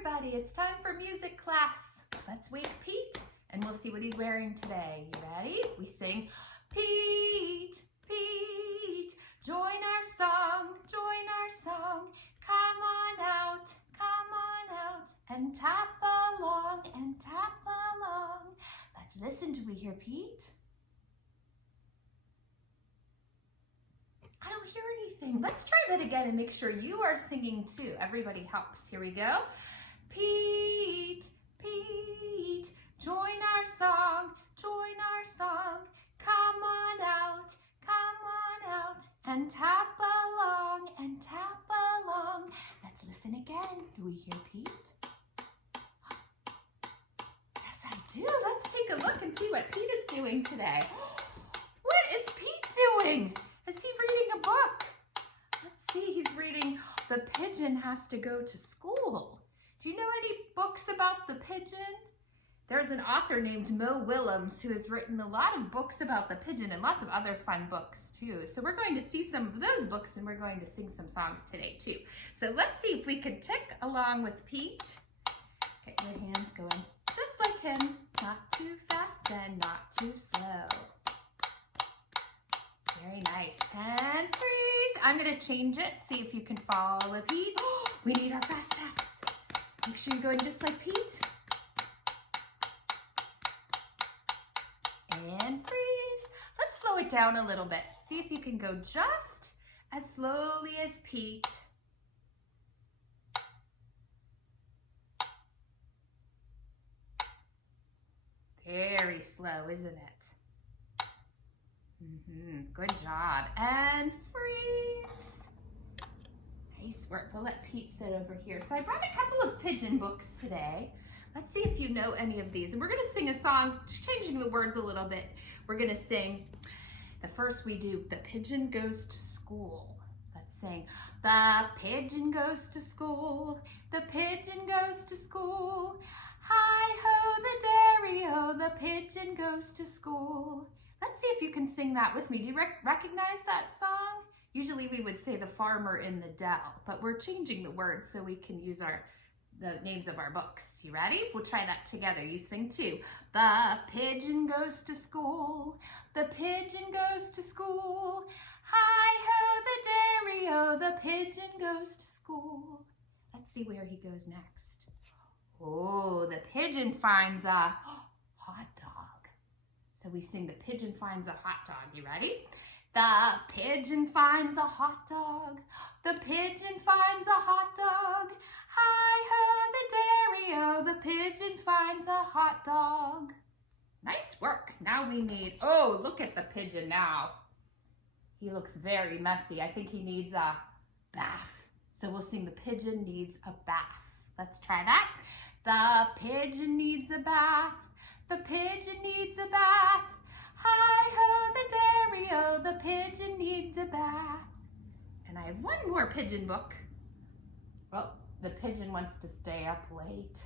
everybody, it's time for music class. Let's wake Pete and we'll see what he's wearing today. You ready? We sing, Pete, Pete, join our song, come on out, and tap along, Let's listen. Do we hear Pete? I don't hear anything. Let's try that again and make sure you are singing too. Everybody helps. Here we go. Pete, Pete, join our song, come on out, and tap along, Let's listen again. Do we hear Pete? Yes, I do. Let's take a look and see what Pete is doing today. What is Pete doing? Is he reading a book? Let's see, he's reading The Pigeon Has to Go to School. Do you know any books about the pigeon? There's an author named Mo Willems who has written a lot of books about the pigeon and lots of other fun books too. So we're going to see some of those books and we're going to sing some songs today too. So let's see if we can tick along with Pete. Get your hands going just like him. Not too fast and not too slow. Very nice. And freeze. I'm going to change it. See if you can follow Pete. Oh, we need our fast taps. Make sure you're going just like Pete. And freeze. Let's slow it down a little bit. See if you can go just as slowly as Pete. Very slow, isn't it? Good job. And freeze. Nice work. We'll let Pete sit over here. So I brought a couple of pigeon books today. Let's see if you know any of these. And we're going to sing a song, changing the words a little bit. We're going to sing, the first we do, The Pigeon Goes to School. Let's sing, the pigeon goes to school, the pigeon goes to school. Hi-ho, the dairy-o, the pigeon goes to school. Let's see if you can sing that with me. Do you recognize that song? Usually we would say The Farmer in the Dell, but we're changing the words so we can use the names of our books. You ready? We'll try that together. You sing too. The pigeon goes to school. The pigeon goes to school. Hi-ho, the dairy-o, the pigeon goes to school. Let's see where he goes next. Oh, the pigeon finds a hot dog. So we sing, the pigeon finds a hot dog. You ready? The pigeon finds a hot dog. The pigeon finds a hot dog. Hi-ho, the dairy-o, the pigeon finds a hot dog. Nice work. Now we need, oh, look at the pigeon now. He looks very messy. I think he needs a bath. So we'll sing, the pigeon needs a bath. Let's try that. The pigeon needs a bath. The pigeon needs a bath. Hi-ho, the dairy-o, the pigeon needs a bath. And I have one more pigeon book. Well, the pigeon wants to stay up late.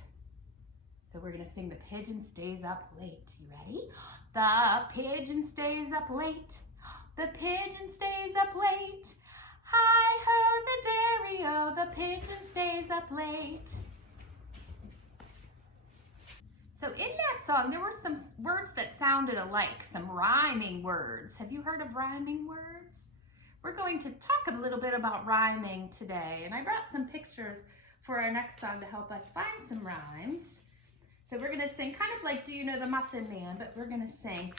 So we're going to sing, the pigeon stays up late. You ready? The pigeon stays up late. The pigeon stays up late. Hi-ho, the dairy-o, the pigeon stays up late. So in that song, there were some words that sounded alike, some rhyming words. Have you heard of rhyming words? We're going to talk a little bit about rhyming today, and I brought some pictures for our next song to help us find some rhymes. So we're going to sing kind of like, Do You Know the Muffin Man? But we're going to sing,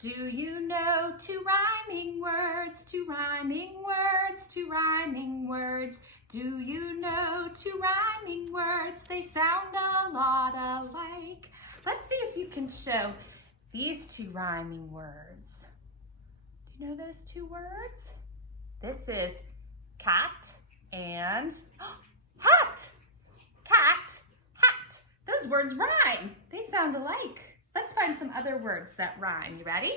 do you know two rhyming words, two rhyming words, two rhyming words? Do you know two rhyming words? They sound a lot alike. Let's see if you can show these two rhyming words. Do you know those two words? This is cat and hat. Cat, hat. Those words rhyme. They sound alike. Let's find some other words that rhyme. You ready?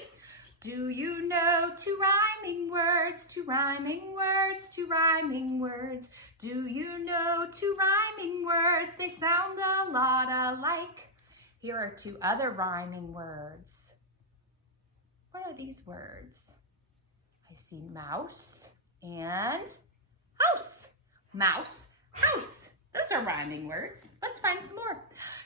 Do you know two rhyming words, two rhyming words, two rhyming words? Do you know two rhyming words? They sound a lot alike. Here are two other rhyming words. What are these words? I see mouse and house. Mouse, house. Those are rhyming words. Let's find some more.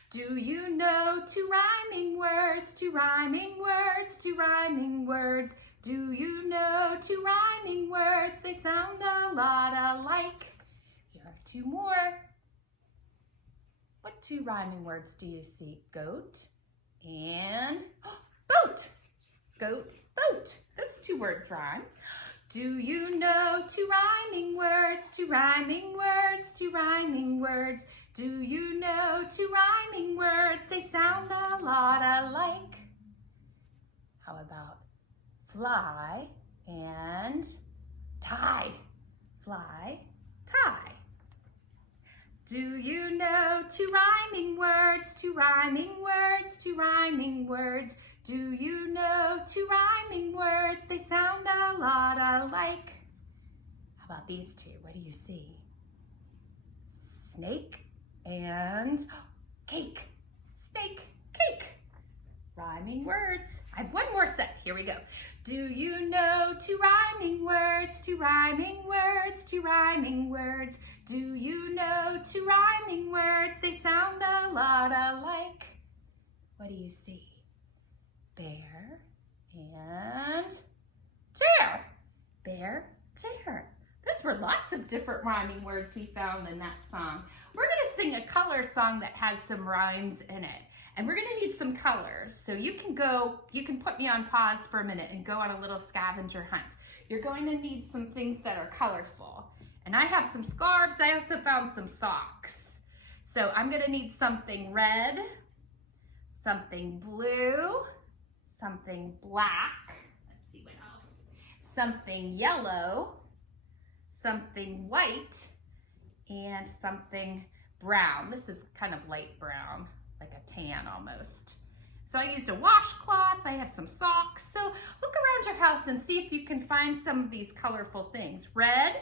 Do you know two rhyming words, two rhyming words, two rhyming words? Do you know two rhyming words? They sound a lot alike. Here are two more. What two rhyming words do you see? Goat and boat. Goat, boat. Those two words rhyme. Do you know two rhyming words, two rhyming words, two rhyming words? Do you know two rhyming words? They sound a lot alike. How about fly and tie? Fly, tie. Do you know two rhyming words, two rhyming words, two rhyming words? Do you know two rhyming words? They sound a lot alike. How about these two? What do you see? Snake and cake. Snake, cake. Rhyming words. I have one more set. Here we go. Do you know two rhyming words, two rhyming words, two rhyming words? Do you know two rhyming words? They sound a lot alike. What do you see? Bear and chair. Bear, chair. Those were lots of different rhyming words we found in that song. We're going to sing a color song that has some rhymes in it. And we're going to need some colors. So you can put me on pause for a minute and go on a little scavenger hunt. You're going to need some things that are colorful. And I have some scarves. I also found some socks. So I'm going to need something red, something blue, something black. Let's see what else. Something yellow, something white, and something brown. This is kind of light brown, like a tan almost. So I used a washcloth, I have some socks. So look around your house and see if you can find some of these colorful things. Red,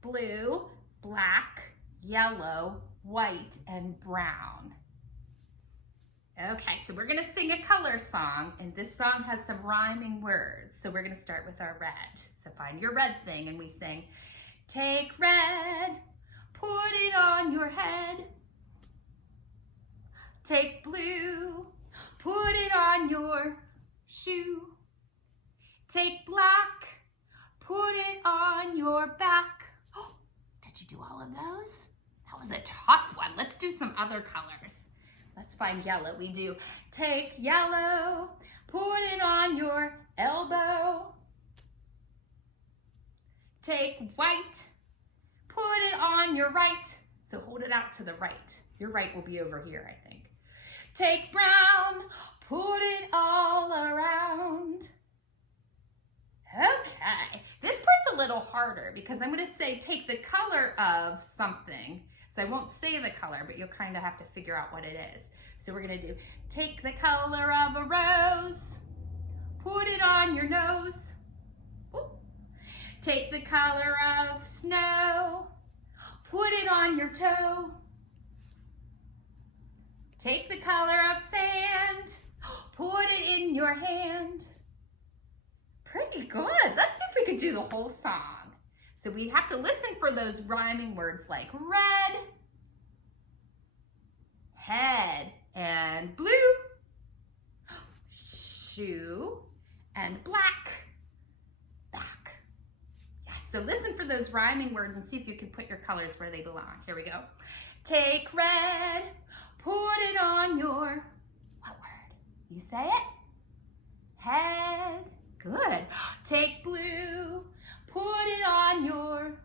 blue, black, yellow, white, and brown. Okay, so we're gonna sing a color song, and this song has some rhyming words. So we're gonna start with our red. So find your red thing, and we sing, take red, put it on your head. Take blue, put it on your shoe. Take black, put it on your back. Oh, did you do all of those? That was a tough one. Let's do some other colors. Let's find yellow. We do take yellow, put it on your elbow. Take white, put it on your right. So hold it out to the right. Your right will be over here, I think. Take brown, put it all around. Okay, this part's a little harder because I'm gonna say take the color of something. So I won't say the color, but you'll kind of have to figure out what it is. So we're gonna do, take the color of a rose, put it on your nose. Ooh. Take the color of snow, put it on your toe. Take the color of sand, put it in your hand. Pretty good. Let's see if we could do the whole song. So we have to listen for those rhyming words like red, head, and blue, shoe, and black, back. Yes, so listen for those rhyming words and see if you can put your colors where they belong. Here we go. Take red, put it on your, what word? You say it? Head. Good. Take blue, put it on your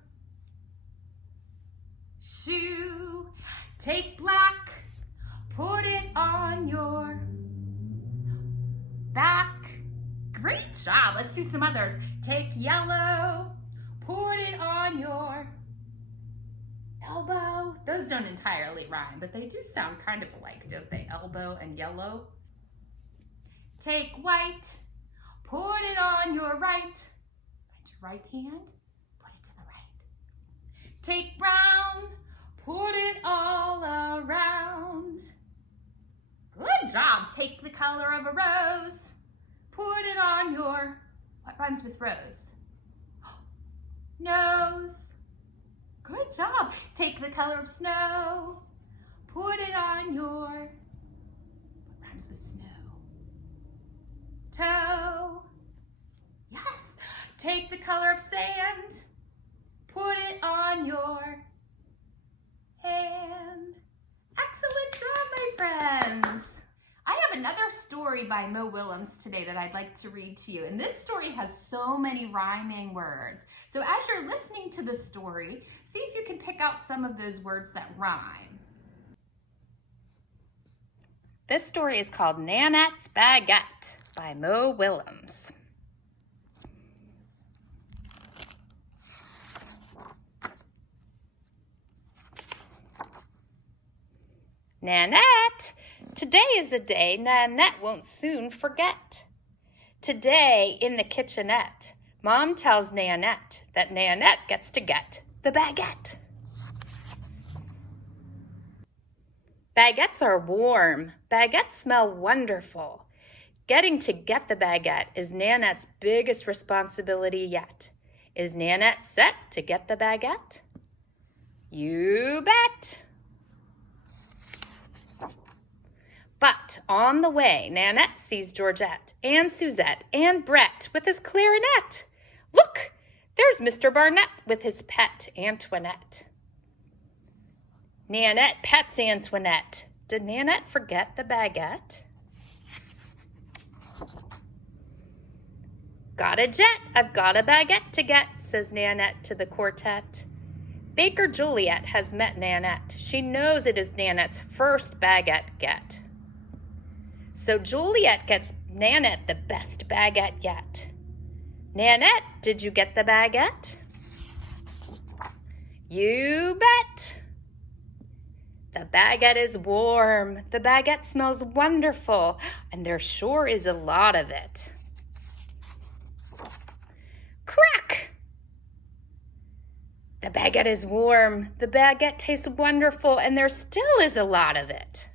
shoe. Take black, put it on your back. Great job. Let's do some others. Take yellow, put it on your elbow. Those don't entirely rhyme, but they do sound kind of alike, don't they? Elbow and yellow. Take white, put it on your right. Find your right hand, put it to the right. Take brown, put it all around. Good job. Take the color of a rose, put it on your, what rhymes with rose? Nose. Good job. Take the color of snow, put it on your, what rhymes with snow? Toe. Yes. Take the color of sand, put it on your hand. Excellent job, my friends. I have another story by Mo Willems today that I'd like to read to you. And this story has so many rhyming words. So as you're listening to the story, see if you can pick out some of those words that rhyme. This story is called Nanette's Baguette by Mo Willems. Nanette, today is a day Nanette won't soon forget. Today in the kitchenette, Mom tells Nanette that Nanette gets to get the baguette. Baguettes are warm. Baguettes smell wonderful. Getting to get the baguette is Nanette's biggest responsibility yet. Is Nanette set to get the baguette? You bet. But on the way, Nanette sees Georgette and Suzette and Brett with his clarinet. Look, there's Mr. Barnett with his pet, Antoinette. Nanette pets Antoinette. Did Nanette forget the baguette? Got a jet, I've got a baguette to get, says Nanette to the quartet. Baker Juliet has met Nanette. She knows it is Nanette's first baguette get. So Juliet gets Nanette the best baguette yet. Nanette, did you get the baguette? You bet. The baguette is warm. The baguette smells wonderful, and there sure is a lot of it. Crack! The baguette is warm. The baguette tastes wonderful, and there still is a lot of it.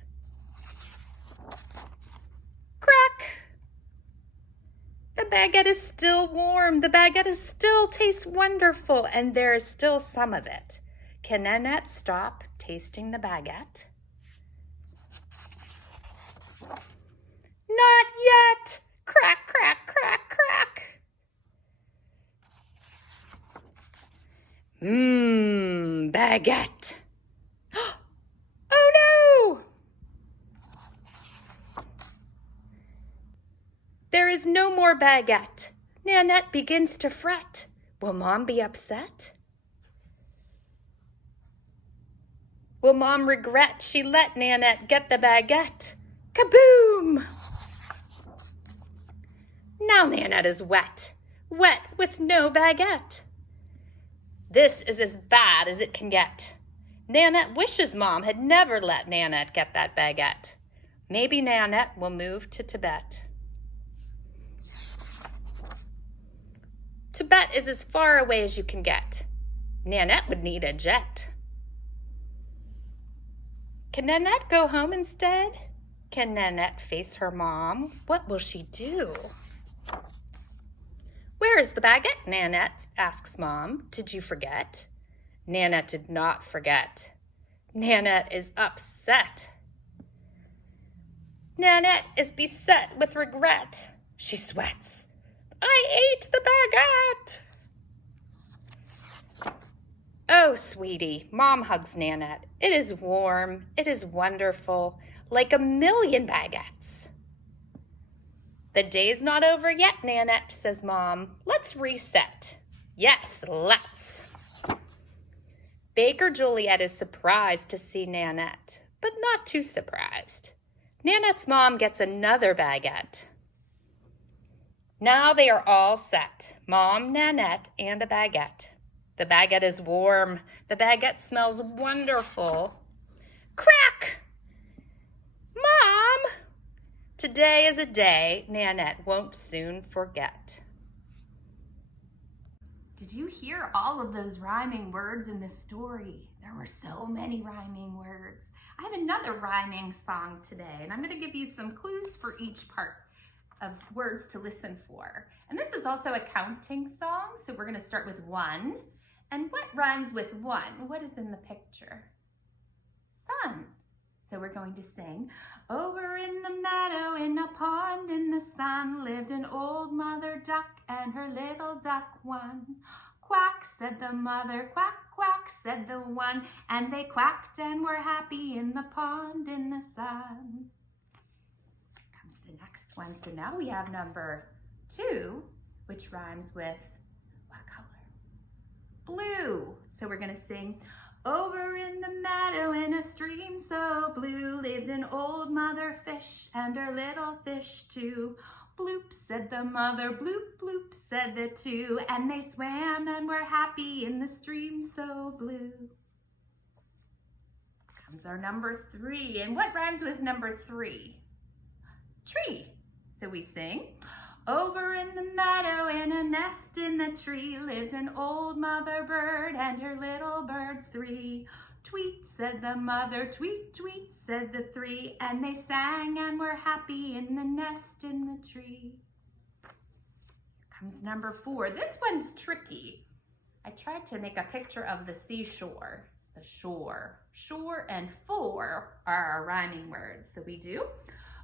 Crack! The baguette is still warm. The baguette still tastes wonderful, and there is still some of it. Can Nanette stop tasting the baguette? Not yet! Crack, crack, crack, crack! Baguette! Oh no! There is no more baguette. Nanette begins to fret. Will Mom be upset? Will Mom regret she let Nanette get the baguette? Kaboom! Now Nanette is wet, wet with no baguette. This is as bad as it can get. Nanette wishes Mom had never let Nanette get that baguette. Maybe Nanette will move to Tibet. Tibet is as far away as you can get. Nanette would need a jet. Can Nanette go home instead? Can Nanette face her mom? What will she do? Where is the baguette, Nanette asks Mom. Did you forget? Nanette did not forget. Nanette is upset. Nanette is beset with regret. She sweats. I ate the baguette. Oh, sweetie, Mom hugs Nanette. It is warm. It is wonderful, like a million baguettes. The day's not over yet, Nanette, says Mom. Let's reset. Yes, let's. Baker Juliet is surprised to see Nanette, but not too surprised. Nanette's mom gets another baguette. Now they are all set. Mom, Nanette, and a baguette. The baguette is warm. The baguette smells wonderful. Crack! Mom! Today is a day Nanette won't soon forget. Did you hear all of those rhyming words in this story? There were so many rhyming words. I have another rhyming song today, and I'm going to give you some clues for each part of words to listen for. And this is also a counting song, so we're going to start with 1, And what rhymes with one? What is in the picture? Sun. So we're going to sing, over in the meadow, in a pond in the sun, lived an old mother duck and her little duck one. Quack, said the mother, quack, quack, said the one, and they quacked and were happy in the pond in the sun. Here comes the next one. So now we have number 2, which rhymes with what color? Blue. So we're going to sing, over in the meadow in a stream so blue lived an old mother fish and her little fish too. Bloop, said the mother, bloop, bloop, said the two, and they swam and were happy in the stream so blue. Comes our number 3, and what rhymes with number 3? Tree. So we sing, over in the meadow in a nest in the tree lived an old mother bird and her little birds 3. Tweet, said the mother, tweet, tweet, said the 3, and they sang and were happy in the nest in the tree. Here comes number 4. This one's tricky. I tried to make a picture of the seashore, the shore. Shore and 4 are our rhyming words. So we do,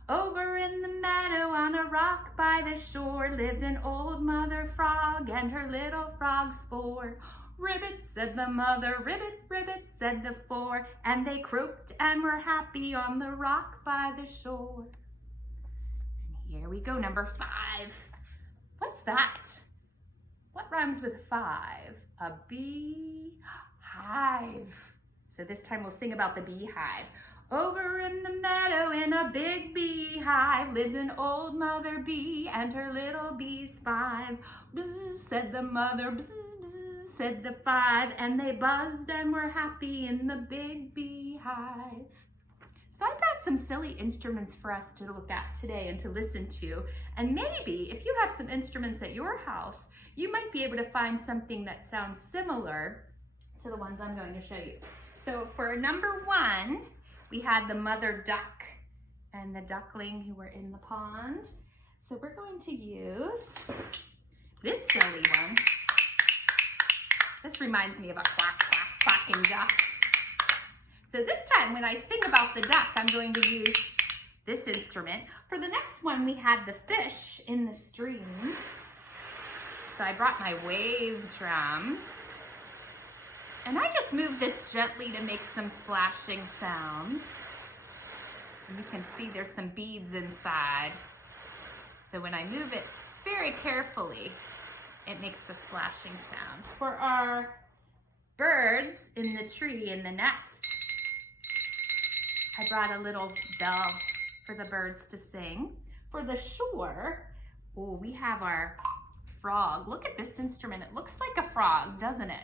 over in the meadow on a rock by the shore lived an old mother frog and her little frogs 4. Ribbit, said the mother, ribbit, ribbit, said the 4, and they croaked and were happy on the rock by the shore. And here we go, number 5. What's that? What rhymes with 5? A bee hive. So this time we'll sing about the beehive. Over in the meadow in a big beehive lived an old mother bee and her little bees 5. Bzz, said the mother, bzz, bzz, said the 5, and they buzzed and were happy in the big beehive. So I brought some silly instruments for us to look at today and to listen to. And maybe if you have some instruments at your house, you might be able to find something that sounds similar to the ones I'm going to show you. So for number 1, we had the mother duck and the duckling who were in the pond. So we're going to use this silly one. This reminds me of a quack, quack, quacking duck. So this time when I sing about the duck, I'm going to use this instrument. For the next one, we had the fish in the stream. So I brought my wave drum. And I just move this gently to make some splashing sounds. And you can see there's some beads inside. So when I move it very carefully, it makes a splashing sound. For our birds in the tree, in the nest, I brought a little bell for the birds to sing. For the shore, oh, we have our frog. Look at this instrument. It looks like a frog, doesn't it?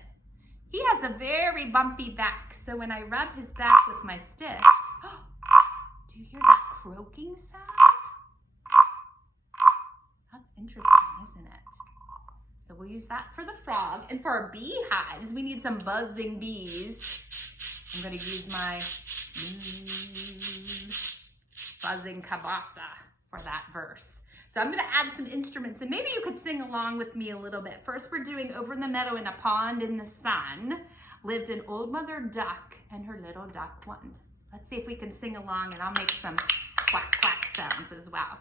He has a very bumpy back, so when I rub his back with my stick, do you hear that croaking sound? That's interesting, isn't it? So we'll use that for the frog. And for our beehives, we need some buzzing bees. I'm going to use my buzzing kabasa for that verse. So I'm going to add some instruments, and maybe you could sing along with me a little bit. First, we're doing over in the meadow in a pond in the sun lived an old mother duck and her little duck one. Let's see if we can sing along, and I'll make some quack quack sounds as well.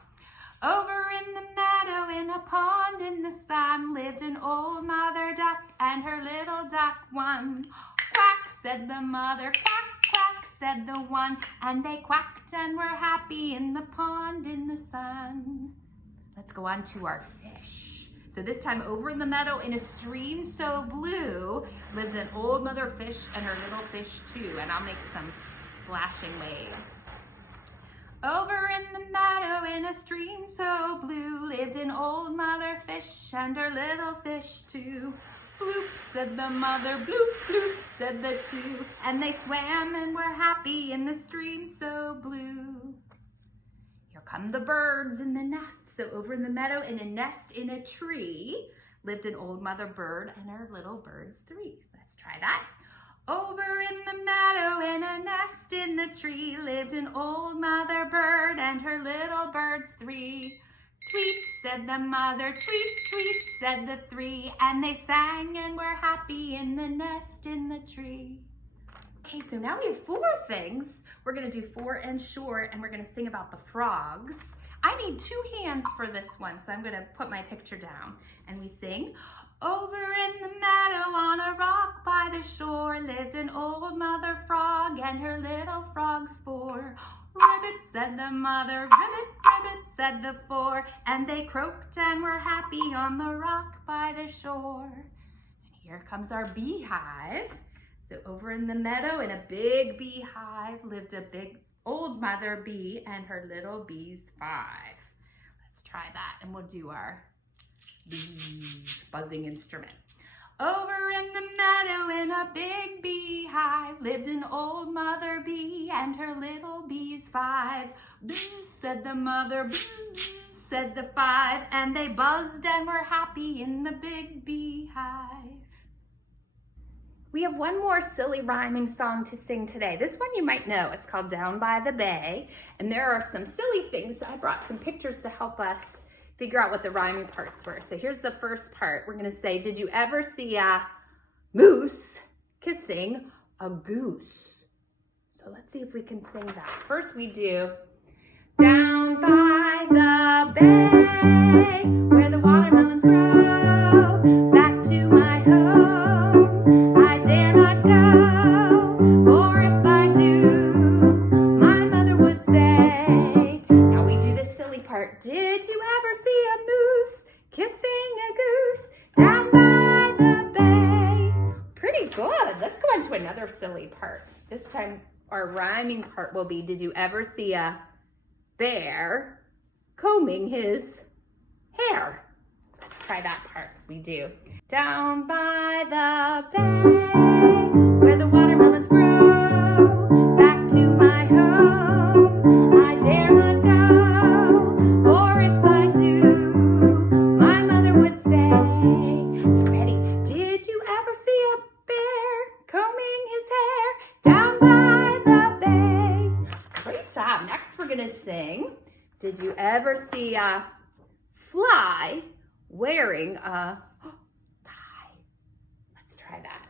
Over in the meadow in a pond in the sun lived an old mother duck and her little duck one. Quack, said the mother, quack, quack, said the one, and they quacked and were happy in the pond in the sun. Let's go on to our fish. So this time over in the meadow in a stream so blue lives an old mother fish and her little fish too. And I'll make some splashing waves. Over in the meadow in a stream so blue lived an old mother fish and her little fish too. Bloop, said the mother, bloop, bloop, said the two, and they swam and were happy in the stream so blue. Here come the birds in the nest. So over in the meadow in a nest in a tree lived an old mother bird and her little birds 3. Let's try that. Over in the meadow in a nest in the tree lived an old mother bird and her little birds 3. Tweet, said the mother, tweet, tweet, said the three, and they sang and were happy in the nest in the tree. Okay, so now we have 4 things. We're gonna do 4 and short, and we're gonna sing about the frogs. I need 2 hands for this one, so I'm gonna put my picture down. And we sing, over in the meadow on a rock by the shore lived an old mother frog and her little frogs 4. Ribbit, said the mother, ribbit, ribbit, said the 4, and they croaked and were happy on the rock by the shore. And here comes our beehive. So over in the meadow in a big beehive lived a big old mother bee and her little bees 5. Let's try that, and we'll do our buzzing instrument. Over in the meadow in a big beehive lived an old mother bee and her little bees 5. Buzz, said the mother, buzz, buzz, said the 5, and they buzzed and were happy in the big beehive. We have one more silly rhyming song to sing today. This one you might know. It's called Down by the Bay, and there are some silly things. I brought some pictures to help us figure out what the rhyming parts were. So here's the first part. We're gonna say, did you ever see a moose kissing a goose? So let's see if we can sing that. First we do, down by the bay, where the watermelons grow, back to my home, I dare not go, for if I do, my mother would say. Now we do the silly part. Did you ever see a moose kissing a goose down by the bay? Pretty good. Let's go on to another silly part. This time our rhyming part will be, did you ever see a bear combing his hair? Let's try that part. We do. Down by the bay, where the watermelons grow, back to my home, I dare not go, for if I do, my mother would say. Ready? Did you ever see a bear combing his hair down by the bay? Great job. Next we're gonna sing, did you ever see a fly wearing a tie? Let's try that.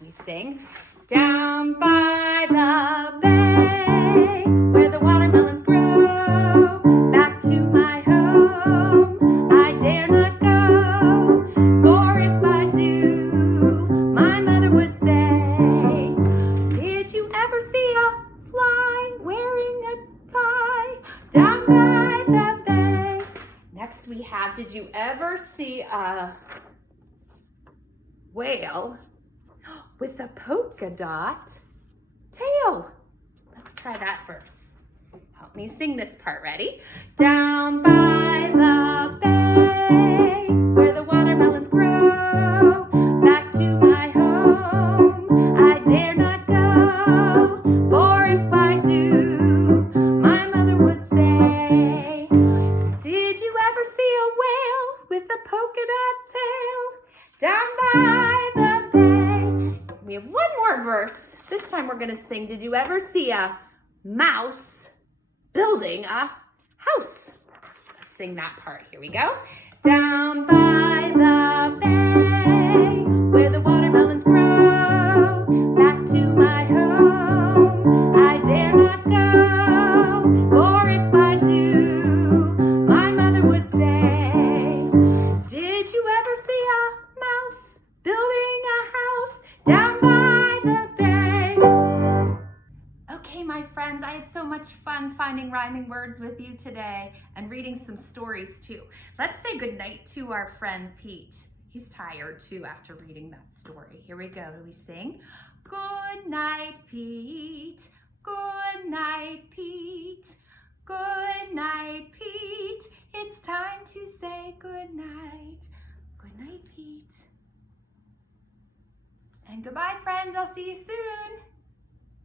We sing, down by the bay, where the watermelons grow, back to my home, I dare not go, for if I do, my mother would say. Did you ever see a fly wearing a tie down by the bay? Next we have, did you ever see a whale with a polka dot tail? Let's try that first. Help me sing this part. Ready? Down by the bay, where the watermelons grow, back to my home, I dare not go, for if I do, my mother would say. Did you ever see a whale with a polka dot tail down by the bay? We have one more verse. This time we're gonna sing, did you ever see a mouse building a house? Let's sing that part. Here we go. Down by the bay, where the watermelons grow, back to my home, I dare not go, for if I do, my mother would say. Did you ever see a mouse building a house down by the bay? Okay, my friends, I had so much fun finding rhyming words with you today and reading some stories too. Let's say goodnight to our friend Pete. He's tired too after reading that story. Here we go. We sing, good night, Pete. Good night, Pete. Good night, Pete. It's time to say good night. Good night, Pete. And goodbye, friends. I'll see you soon.